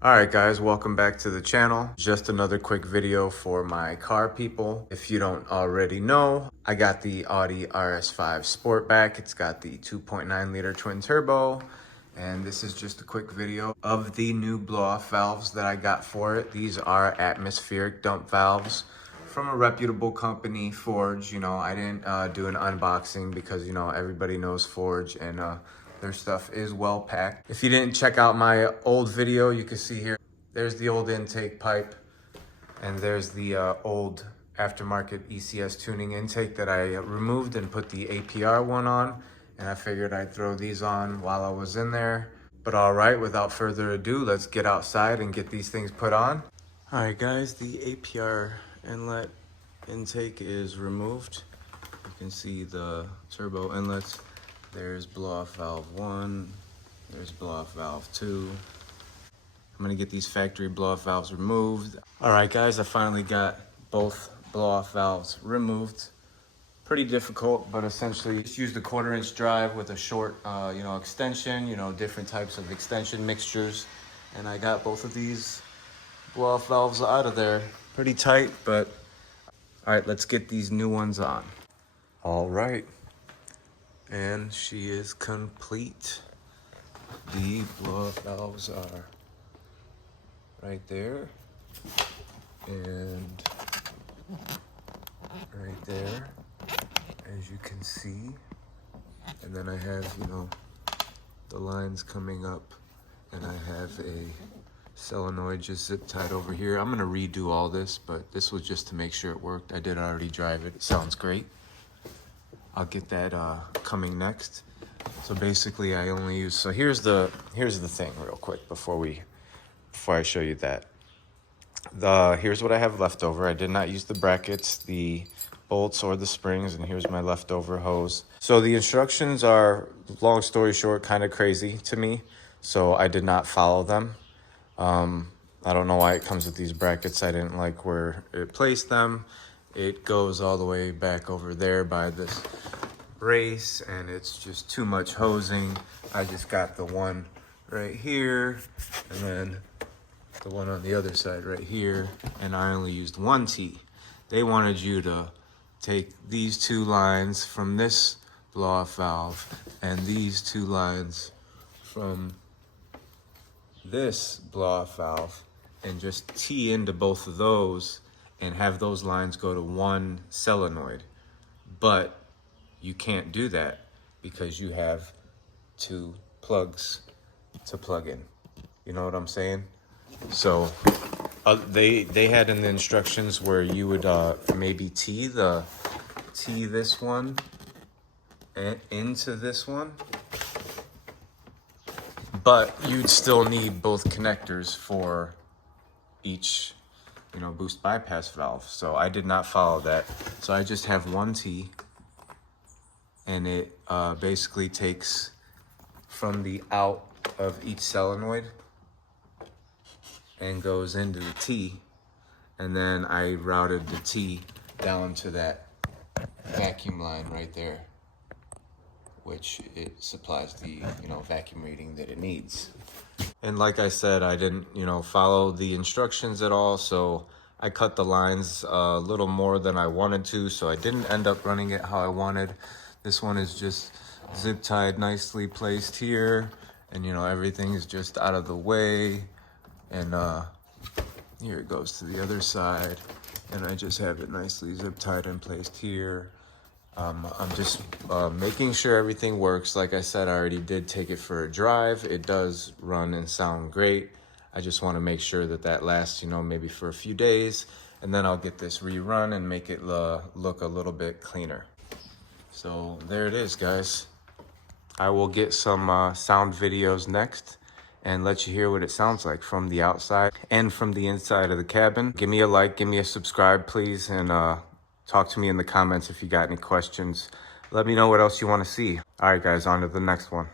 All right, guys, welcome back to the channel. Just another quick video for my car people. If you don't already know, I got the Audi RS5 Sportback. It's got the 2.9 liter twin turbo. And this is just a quick video of the new blow-off valves that I got for it. These are atmospheric dump valves from a reputable company, Forge. You know, I didn't do an unboxing because, you know, everybody knows Forge and their stuff is well packed. If you didn't check out my old video, you can see here, there's the old intake pipe and there's the old aftermarket ECS tuning intake that I removed and put the APR one on. And I figured I'd throw these on while I was in there. But all right, without further ado, let's get outside and get these things put on. All right, guys, the APR inlet intake is removed. You can see the turbo inlets. There's blow-off valve 1, there's blow-off valve 2. I'm gonna get these factory blow-off valves removed. All right, guys, I finally got both blow-off valves removed. Pretty difficult, but essentially just used a 1/4-inch drive with a short, extension, different types of extension mixtures. And I got both of these blow-off valves out of there. Pretty tight, but all right, let's get these new ones on. All right. And she is complete. The blow-off valves are right there and right there, as you can see. And then I have, the lines coming up, and I have a solenoid just zip tied over here. I'm gonna redo all this, but this was just to make sure it worked. I did already drive it. It sounds great. I'll get that coming next. So basically I only use, so here's the thing real quick before I show you that. Here's what I have left over. I did not use the brackets, the bolts, or the springs, and here's my leftover hose. So the instructions are, long story short, kind of crazy to me. So I did not follow them. I don't know why it comes with these brackets. I didn't like where it placed them. It goes all the way back over there by this brace, and it's just too much hosing. I just got the one right here, and then the one on the other side right here, and I only used one T. They wanted you to take these two lines from this blow-off valve and these two lines from this blow-off valve and just T into both of those and have those lines go to one solenoid. But you can't do that because you have two plugs to plug in. You know what I'm saying? So they had in the instructions where you would maybe T this one and into this one, but you'd still need both connectors for each boost bypass valve. So I did not follow that. So I just have one T, and it basically takes from the out of each solenoid and goes into the T, and then I routed the T down to that vacuum line right there, which it supplies the vacuum reading that it needs. And like I said, I didn't follow the instructions at all, so I cut the lines a little more than I wanted to, so I didn't end up running it how I wanted. This one is just zip tied, nicely placed here, and everything is just out of the way. And here it goes to the other side, and I just have it nicely zip tied and placed here. I'm just making sure everything works. Like I said, I already did take it for a drive. It does run and sound great. I just want to make sure that lasts, maybe for a few days, and then I'll get this rerun and make it look a little bit cleaner. So there it is, guys. I will get some sound videos next and let you hear what it sounds like from the outside and from the inside of the cabin. Give me a like, give me a subscribe, please, and talk to me in the comments if you got any questions. Let me know what else you want to see. All right, guys, on to the next one.